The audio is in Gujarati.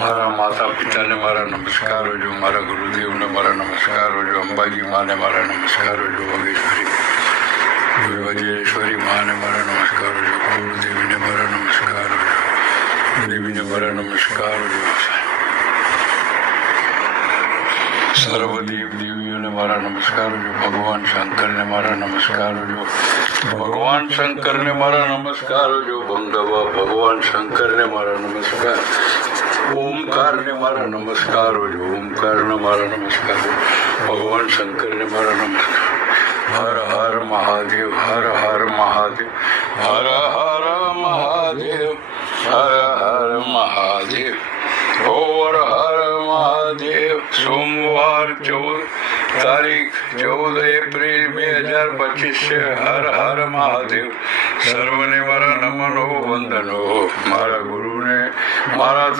મારા માતા પિતાને મારા નમસ્કાર હોજો, મારા ગુરુદેવને મારા નમસ્કાર હોજો, અંબાજી માને મારા નમસ્કાર હોજો, વગેશ્વરી માને મારા નમસ્કાર હોજો, ગુરુદેવીને મારા નમસ્કાર હોજો, દેવીને મારા નમસ્કાર હોજો, સર્વદેવ દેવીઓને મારા નમસ્કાર હોજો, ભગવાન શંકરને મારા નમસ્કાર હોજો, ભગવાન શંકરને મારા નમસ્કાર હોજો, ભગવાન શંકરને મારા નમસ્કાર, ઓમકારને મારા નમસ્કાર હોજો, ઓમકારને મારા નમસ્કાર, ભગવાન શંકરને મારા નમસ્કાર. હર હર મહાદેવ, હર હર મહાદેવ, હર હર મહાદેવ, હર હર મહાદેવ, હર હર મહાદેવ. સોમવાર તારીખ 14 એપ્રિલ 2025 છે. હર હર મહાદેવ. સર્વને મારા નમનો વંદનો. મારા ગુરુને મારા